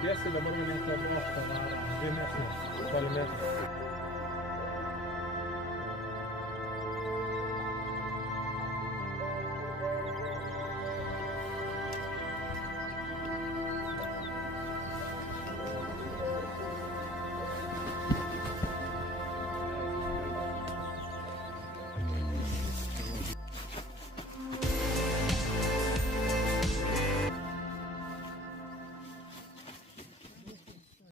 tiesiai dabar jau net labiau varo, žemesnės, tolimesnės.